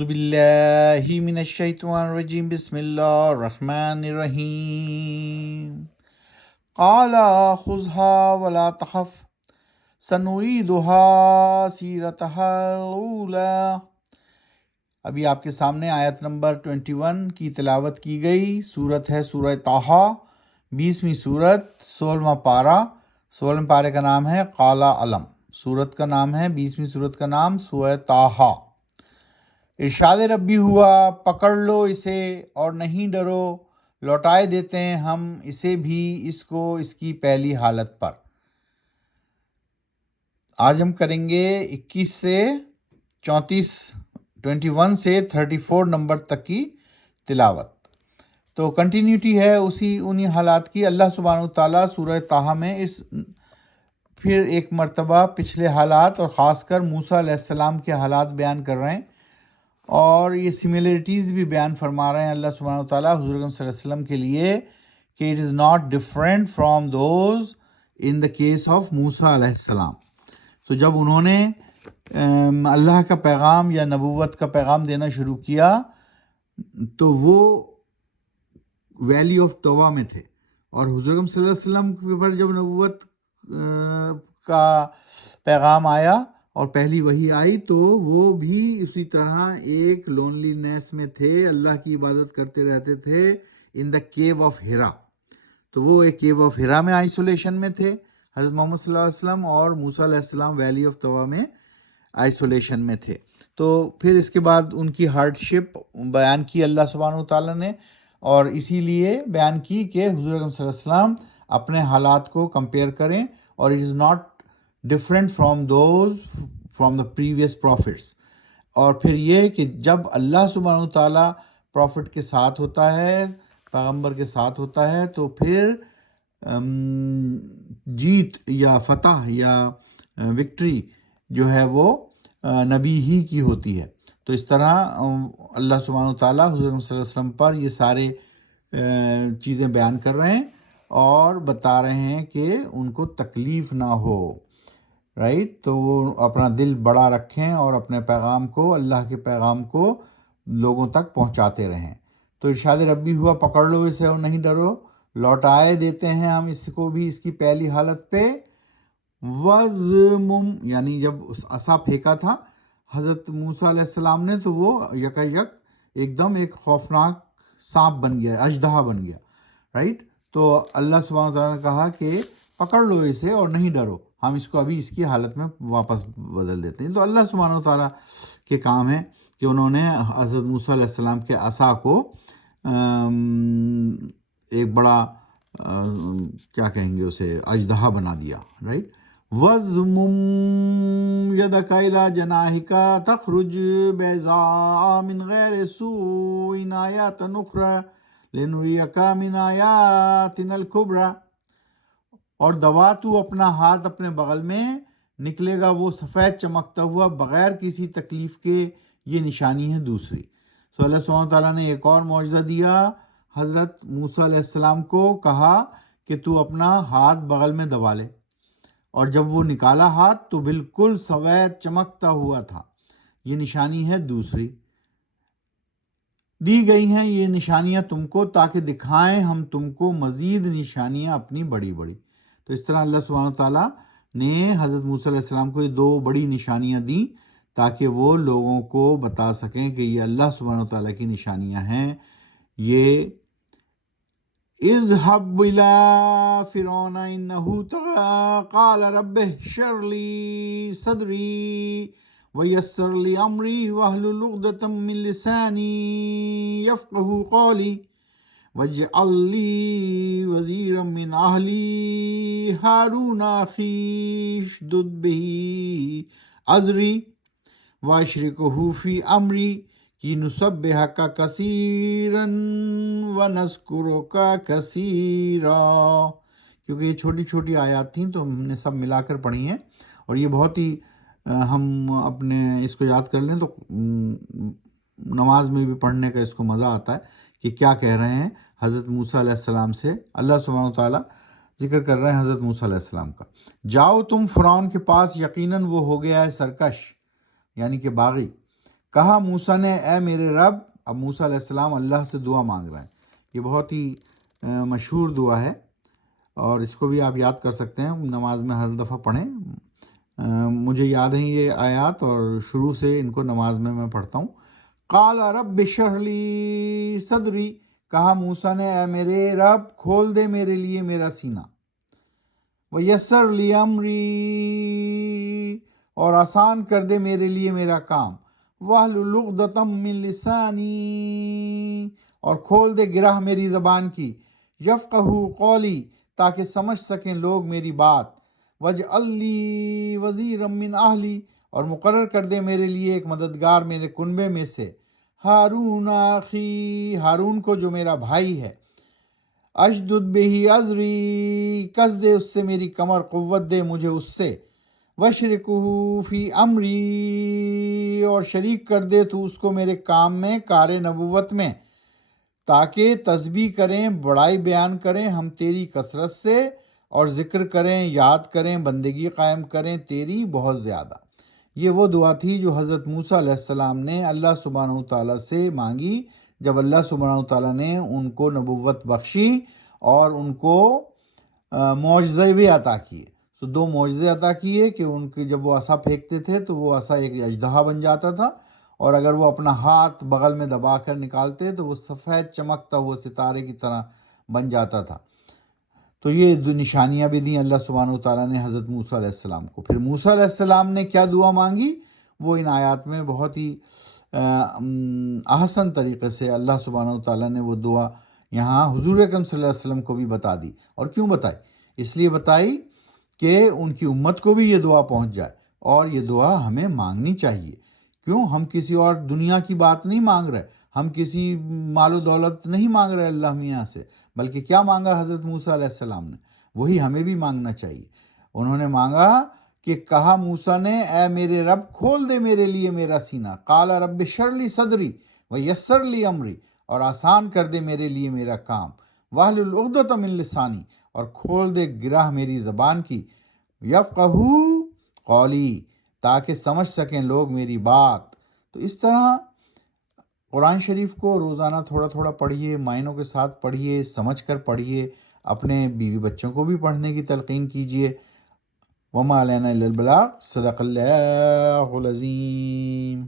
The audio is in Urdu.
أعوذ بالله من الشيطان الرجيم بسم الله الرحمن الرحيم قال خذها ولا تخف سنعيدها سيرتها الأولى۔ ابھی آپ کے سامنے آیت نمبر 21 کی تلاوت کی گئی۔ سورت ہے سورہ طٰہٰ، 20ویں سورت، 16واں پارہ۔ 16ویں پارے کا نام ہے قال علم، سورت کا نام ہے 20ویں سورت کا نام سورہ طٰہٰ۔ ارشاد ربی ہوا، پکڑ لو اسے اور نہیں ڈرو، لوٹائے دیتے ہیں ہم اسے بھی اس کو اس کی پہلی حالت پر۔ آج ہم کریں گے 21 سے 34 21 سے 34 نمبر تک کی تلاوت۔ تو کنٹینیوٹی ہے انہی حالات کی۔ اللہ سبحانہ وتعالیٰ سورہ طٰہٰ میں پھر ایک مرتبہ پچھلے حالات اور خاص کر موسیٰ علیہ السلام کے حالات بیان کر رہے ہیں، اور یہ سملیرٹیز بھی بیان فرما رہے ہیں اللہ سبحانہ وتعالیٰ حضور اکرم صلی اللہ علیہ وسلم کے لیے کہ it is not different from those in the case of Musa علیہ السلام۔ تو جب انہوں نے اللہ کا پیغام یا نبوت کا پیغام دینا شروع کیا تو وہ ویلی آف طویٰ میں تھے، اور حضور اکرم صلی اللہ علیہ وسلم کے پر جب نبوت کا پیغام آیا اور پہلی وحی آئی تو وہ بھی اسی طرح ایک لونلینس میں تھے، اللہ کی عبادت کرتے رہتے تھے ان دا کیو آف ہیرا۔ تو وہ ایک کیو آف ہیرا میں آئسولیشن میں تھے حضرت محمد صلی اللہ علیہ وسلم، اور موسیٰ علیہ السلام ویلی آف طویٰ میں آئسولیشن میں تھے۔ تو پھر اس کے بعد ان کی ہارڈشپ بیان کی اللہ سبحانہ وتعالیٰ نے، اور اسی لیے بیان کی کہ حضور اکرم صلی اللہ علیہ وسلم اپنے حالات کو کمپیئر کریں، اور it is not different from the previous profits. اور پھر یہ کہ جب اللہ سبحانہ وتعالیٰ پروفٹ کے ساتھ ہوتا ہے، پیغمبر کے ساتھ ہوتا ہے، تو پھر جیت یا فتح یا وکٹری جو ہے وہ نبی ہی کی ہوتی ہے۔ تو اس طرح اللہ سبحانہ وتعالیٰ حضور صلی اللہ علیہ وسلم پر یہ سارے چیزیں بیان کر رہے ہیں اور بتا رہے ہیں کہ ان کو تکلیف نہ ہو، رائٹ؟ تو وہ اپنا دل بڑا رکھیں اور اپنے پیغام کو، اللہ کے پیغام کو لوگوں تک پہنچاتے رہیں۔ تو ارشاد ربی ہوا، پکڑ لو اسے اور نہیں ڈرو، لوٹائے دیتے ہیں ہم اس کو بھی اس کی پہلی حالت پہ۔ وَزْمُمْ، یعنی جب اس عصا پھینکا تھا حضرت موسیٰ علیہ السلام نے تو وہ یکا ایک دم ایک خوفناک سانپ بن گیا، اژدہا بن گیا، رائٹ؟ تو اللہ سبحانہ وتعالیٰ نے کہا کہ پکڑ لو اسے اور نہیں ڈرو، ہم اس کو ابھی اس کی حالت میں واپس بدل دیتے ہیں۔ تو اللہ سبحانہ وتعالیٰ کے کام ہے کہ انہوں نے حضرت موسیٰ علیہ السلام کے عصا کو ایک بڑا کیا کہیں گے اسے، اژدہا بنا دیا، رائٹ؟ وَزْمُمْ يَدَكَ إِلَى جَنَاحِكَ تَخْرُجْ بَيْضَاءَ مِنْ غَيْرِ سُوءٍ آيَاتًا أُخْرَى لِنُرِيَكَ مِنْ آيَاتِنَا الْكُبْرَى، اور دبا تو اپنا ہاتھ اپنے بغل میں، نکلے گا وہ سفید چمکتا ہوا بغیر کسی تکلیف کے، یہ نشانی ہے دوسری۔ تو اللہ سبحانہ وتعالیٰ نے ایک اور معجزہ دیا حضرت موسیٰ علیہ السلام کو، کہا کہ تو اپنا ہاتھ بغل میں دبا لے، اور جب وہ نکالا ہاتھ تو بالکل سفید چمکتا ہوا تھا، یہ نشانی ہے دوسری۔ دی گئی ہیں یہ نشانیاں تم کو تاکہ دکھائیں ہم تم کو مزید نشانیاں اپنی بڑی بڑی۔ تو اس طرح اللہ سبحانہ وتعالیٰ نے حضرت موسیٰ علیہ السلام کو یہ دو بڑی نشانیاں دیں تاکہ وہ لوگوں کو بتا سکیں کہ یہ اللہ سبحانہ وتعالیٰ کی نشانیاں ہیں۔ یہ اذهب إلى فرعون إنه طغى قال رب اشرح لي صدري ويسر لي أمري واحلل عقدة من لساني يفقهوا قولي واجعل لي وزيرا من أهلي هارون أخي اشدد به أزري وأشركه في أمري کی نسبحک کثیرا ونذکرک کثیرا، کیونکہ یہ چھوٹی چھوٹی آیات تھیں تو ہم نے سب ملا کر پڑھی ہیں، اور یہ بہت ہی ہم اپنے اس کو یاد کر لیں تو نماز میں بھی پڑھنے کا اس کو مزہ آتا ہے کہ کیا کہہ رہے ہیں حضرت موسیٰ علیہ السلام سے۔ اللہ سبحانہ وتعالیٰ ذکر کر رہے ہیں حضرت موسیٰ علیہ السلام کا، جاؤ تم فرعون کے پاس، یقیناً وہ ہو گیا ہے سرکش، یعنی کہ باغی، کہا موسیٰ نے اے میرے رب، اب موسیٰ علیہ السلام اللہ سے دعا مانگ رہے ہیں. یہ بہت ہی مشہور دعا ہے اور اس کو بھی آپ یاد کر سکتے ہیں، نماز میں ہر دفعہ پڑھیں. مجھے یاد ہیں یہ آیات اور شروع سے ان کو نماز میں پڑھتا ہوں. قال رب اشرح لی صدری، کہا موسیٰ نے اے میرے رب کھول دے میرے لیے میرا سینہ. ویسر لی امری، اور آسان کر دے میرے لیے میرا کام. واحلل عقدۃ من لسانی، اور کھول دے گرہ میری زبان کی. یفقہوا قولی، تاکہ سمجھ سکیں لوگ میری بات. واجعل لی وزیرا من اہلی، اور مقرر کر دے میرے لیے ایک مددگار میرے کنبے میں سے. ہارون اخی، ہارون کو جو میرا بھائی ہے. اشدد بہی ازری، کس دے اس سے میری کمر، قوت دے مجھے اس سے. وشرکہ فی امری، اور شریک کر دے تو اس کو میرے کام میں، کار نبوت میں، تاکہ تسبیح کریں، بڑائی بیان کریں ہم تیری کثرت سے، اور ذکر کریں، یاد کریں، بندگی قائم کریں تیری بہت زیادہ. یہ وہ دعا تھی جو حضرت موسیٰ علیہ السلام نے اللہ سبحانہ وتعالیٰ سے مانگی جب اللہ سبحانہ وتعالیٰ نے ان کو نبوت بخشی اور ان کو معجزے بھی عطا کیے. تو 2 معجزے عطا کیے کہ ان کے جب وہ عصا پھینکتے تھے تو وہ عصا ایک اژدہا بن جاتا تھا، اور اگر وہ اپنا ہاتھ بغل میں دبا کر نکالتے تو وہ سفید چمکتا ہوا ستارے کی طرح بن جاتا تھا. تو یہ 2 نشانیاں بھی دیں اللہ سبحانہ وتعالیٰ نے حضرت موسیٰ علیہ السلام کو. پھر موسیٰ علیہ السلام نے کیا دعا مانگی وہ ان آیات میں بہت ہی احسن طریقے سے اللہ سبحانہ وتعالیٰ نے وہ دعا یہاں حضور اکرم صلی اللہ علیہ وسلم کو بھی بتا دی. اور کیوں بتائی؟ اس لیے بتائی کہ ان کی امت کو بھی یہ دعا پہنچ جائے، اور یہ دعا ہمیں مانگنی چاہیے. کیوں؟ ہم کسی اور دنیا کی بات نہیں مانگ رہے، ہم کسی مال و دولت نہیں مانگ رہے اللہ میاں سے، بلکہ کیا مانگا حضرت موسیٰ علیہ السلام نے؟ وہی ہمیں بھی مانگنا چاہیے. انہوں نے مانگا کہ کہا موسیٰ نے اے میرے رب کھول دے میرے لیے میرا سینہ. قال رب اشرح لی صدری ویسر لی امری، اور آسان کر دے میرے لیے میرا کام. واحلل عقدۃ من لسانی، اور کھول دے گرہ میری زبان کی. یفقہوا قولی، تاکہ سمجھ سکیں لوگ میری بات. تو اس طرح قرآن شریف کو روزانہ تھوڑا تھوڑا پڑھیے، معنوں کے ساتھ پڑھیے، سمجھ کر پڑھیے. اپنے بیوی بچوں کو بھی پڑھنے کی تلقین کیجیے. وما علینا الا البلاغ. صدق اللہ العظیم.